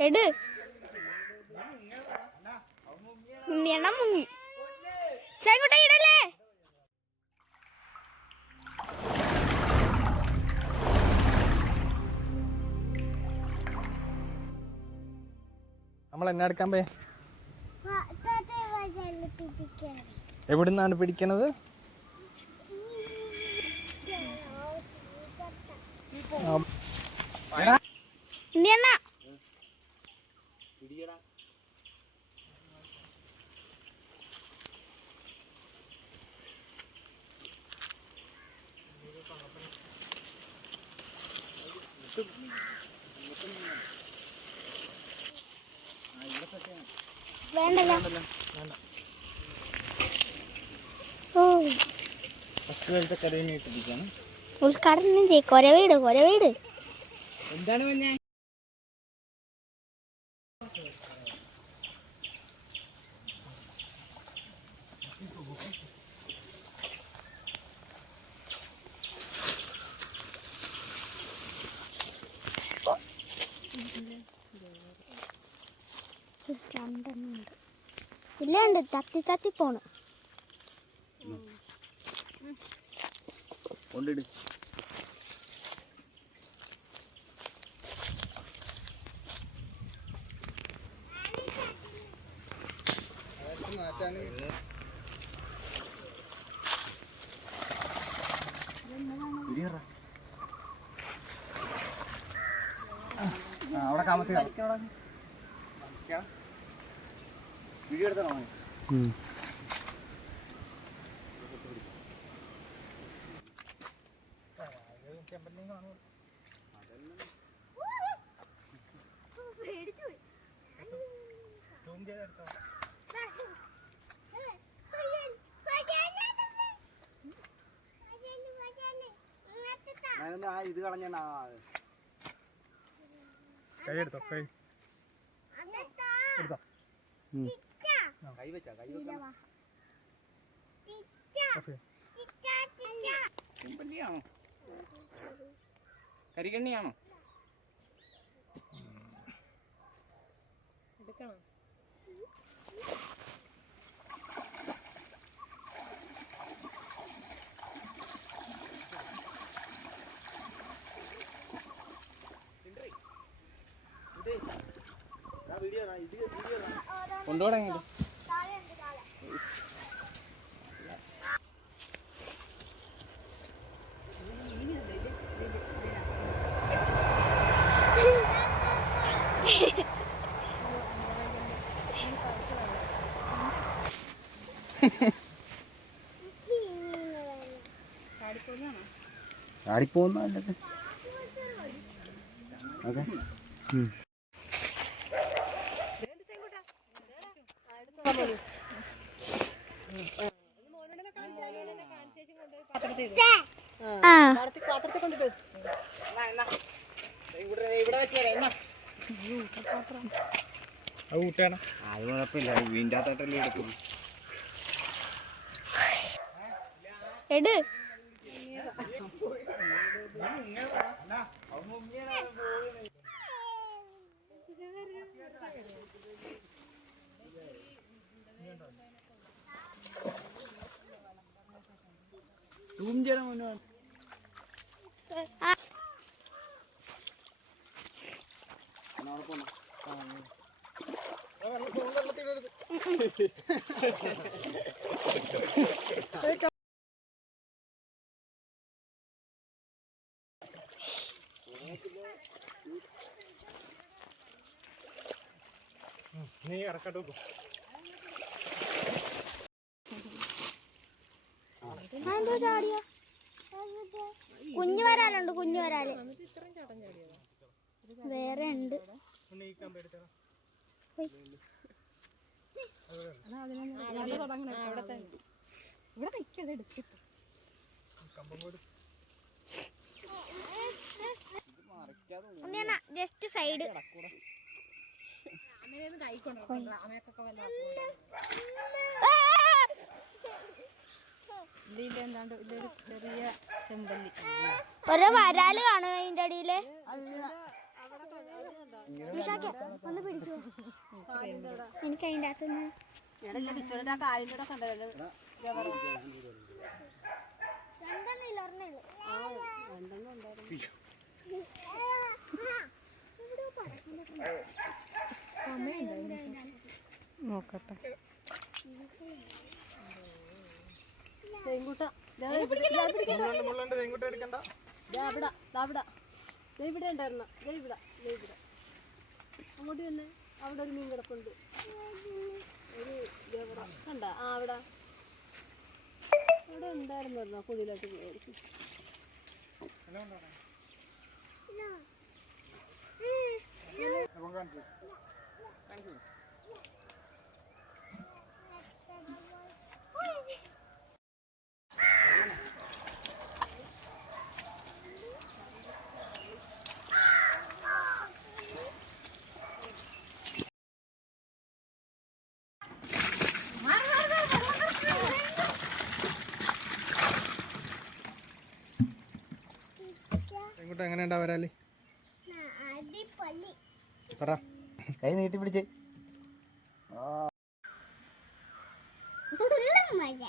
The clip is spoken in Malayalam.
എട്. മുങ്ങിയണം മുങ്ങി. ചേങ്ങോട്ട ഇടല്ലേ? നമ്മൾ എന്നെ എടുക്കാൻ പേ എവിടുന്നാണ് പിടിക്കണത്? ഉണ്ണിയണ്ണ വേണ്ടല്ലോ. ഉദ്ഘാടനം ചെയ് കൊരവീട് കൊരവീട് എന്താണ് പിന്നെ രണ്ടെണ്ണം ഉണ്ട് ഇല്ലാണ്ട് തത്തി തത്തി പോണ്. കൊണ്ടിട്. അവിടെ കാമത്തി വീഡിയോ എടുത്തോ ഞാനൊന്ന് ആ ഇത് കളഞ്ഞ കൈ എടുത്തോ കൈ. എടുത്തോ. കൈ വെച്ചാ കൈ വെക്കാം ഓക്കെ ചെമ്പല്ലിയാണോ കരികണ്ണിയാണോ കൊണ്ടുപോകണം ചാടിപ്പോന്നല്ലത് ഓക്കെ ആ ഇവിടെ വെച്ചാ എന്നാ അത് കൂട്ടുകയാണ് അത് കുഴപ്പമില്ല വീണ്ടാത്തോട്ടല്ലേ എടുക്കുന്നു എട്. റൂം ചെയ്യണം മുന്നോ ആ, നീ ഇറക്കട്ട് കുഞ്ഞു വരാലുണ്ട് കുഞ്ഞു വരാൽ. വേറെ ഉണ്ട്. ജസ്റ്റ് സൈഡ് എന്താണ്ട്? ഇതൊരു ചെറിയ ചെമ്പല്ലി. ഒരു വരാൽ കാണും അതിന്റെ അടിയിൽ? ഒന്ന് പിടിക്കോ എനിക്ക് അതിന്റെ ആ കാലിന്റെ നോക്കട്ടെ ഇവിടെ ഇവിടെ. ദേ ഇവിടെ ഉണ്ടായിരുന്നു. ദേ ഇവിടെ ദേ ഇവിടെ. അങ്ങോട്ട് തന്നെ അവിടെ ഒരു മീൻ കിടപ്പുണ്ട്. ഒരു ഗവറ കണ്ട? ആ അവിടെ. അവിടെ ഉണ്ടായിരുന്നല്ലോ കുഴിയിലോട്ട് കയറി അപ്പം കാണിച്ചു ഇങ്ങോട്ട് എങ്ങനെ ഉണ്ടാ വരാൽ പറ. കൈ നീട്ടി പിടിച്ച്. മഴ.